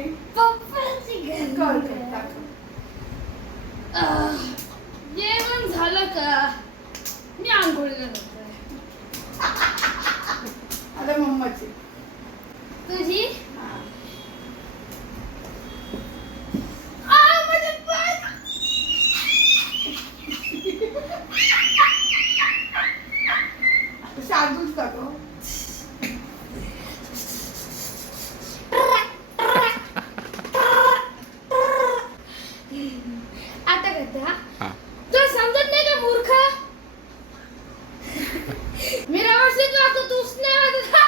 ती पप्पाची घंटी. कर दाखव. जेवण झालं का? मी आंघोळीला जातोय. आता मम्माची. तुझी? हा. माझे पाय. शांतूच दाखव. आता करते हा. हा. तुला समजत नाही का मूर्ख? मी व्यवस्थित वागतो, तूच नाही वागत हा.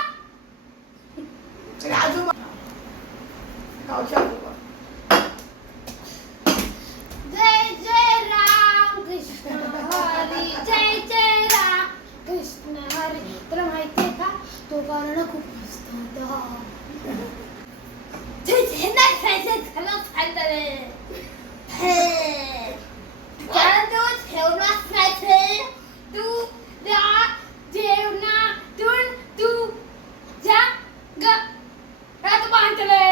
आणि आजोबा गावचे आजोबा. जय जय राम कृष्ण हरी, जय जय राम कृष्ण हरी. तुला माहितीये का तो गाणं खूप मस्त होतं. जय जय नाही खायचं, खरंच खायचं रे. कारण तू ठेवलाच नाही ते. तू त्या जेवणातून तू जा घरात बांधले.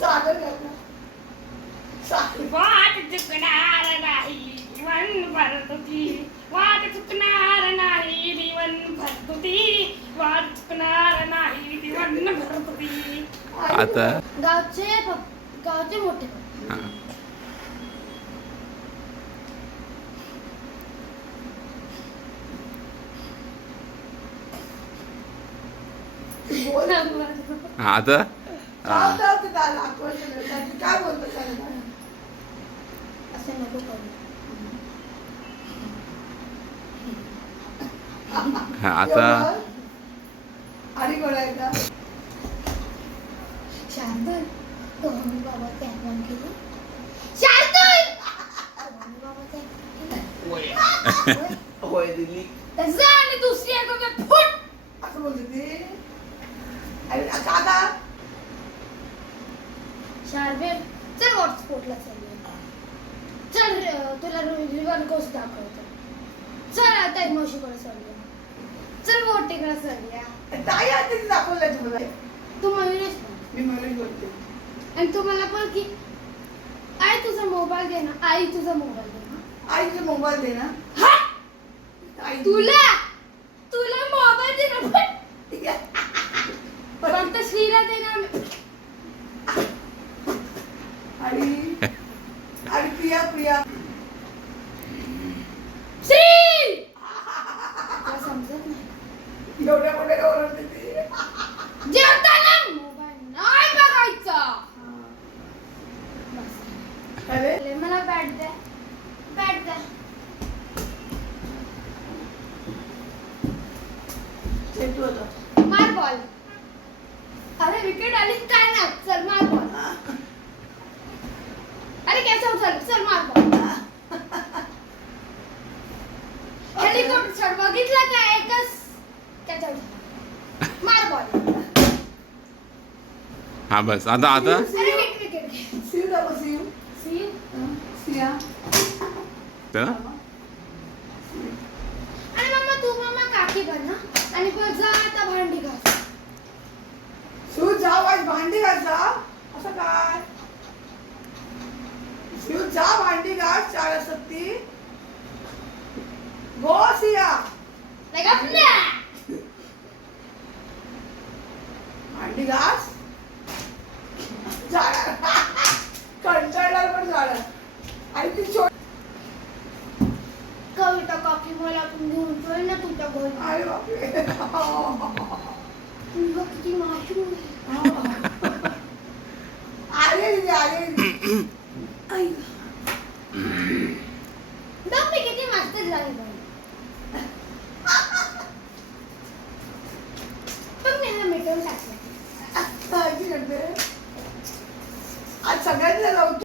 सागर करणार. सागर. वाट चुकणार नाही जीवन भर तुझी. वाट चुकणार नाही जीवन भर तुझी. वाट चुकणार नाही जीवन भर तुझी. आता गावचे मोठे. हा. बोल. हा, आता हा. जाऊ दे त्याला, आपण त्याला काय बोलतो त्याला? असं नको करू. हा, आता आणि कोण आहे का? शार्दूल, तो मम्मी बाबाचा आठवण केली. शार्दूल, तो मम्मी बाबाचा आठवण केली. होय दिली. तसं आणि दुसरी आहे का मी फुट. असं बोलते ती. अरे काका. शार्दूल, चल हॉटस्पॉटला चालूया. चल तुला रिव्हर कोर्स दाखवतो. चल आता मावशीकडे चालूया. चल मोठीकडे चालूया. ताई आता ती दाखवलं तुम्हाला. तू मयुरेश ना. मी मयूर बोलते. आणि तू मला पण की आई तुझा मोबाईल दे ना. आई तुझा मोबाईल दे ना. आईचे मोबाईल दे ना. हा? आई तुला मोबाईल दे ना. फक्त श्रीला दे ना. आणि प्रिया प्रिया. श्री तुला समजत नाही. एवढ्या मोठ्या ओरडते ती. जेवताना मोबाईल नाही बघायचा. बस. अरे मला बॅट दे. बॅट दे. चेटू होता. मार बॉल. अरे विकेट आली काय ना. चल मार बॉल. अरे कैसा चल चल मार बॉल. हेलिकॉप्टर चढ बघितलं का एकच त्याच्या मार बॉल. हा बस आता आता अरे विकेट. शिव दाखव शिव. सी सिया. तर आणि मम्मा काकी बन हा. आणि जा आता भांडी घास. शिव जाऊ आज भांडी घास जा. असं काय? शिव जा भांडी घास. 4 असतात ती. गो सिया. नाही का ना. भांडी घास. जाणार. कंटाळणार पण जाणार. आणि ती छोटी. कविता काकी मला पण घेऊन चल ना तुझ्या घरी. अरे बापरे. तुला किती माशू. आले आले.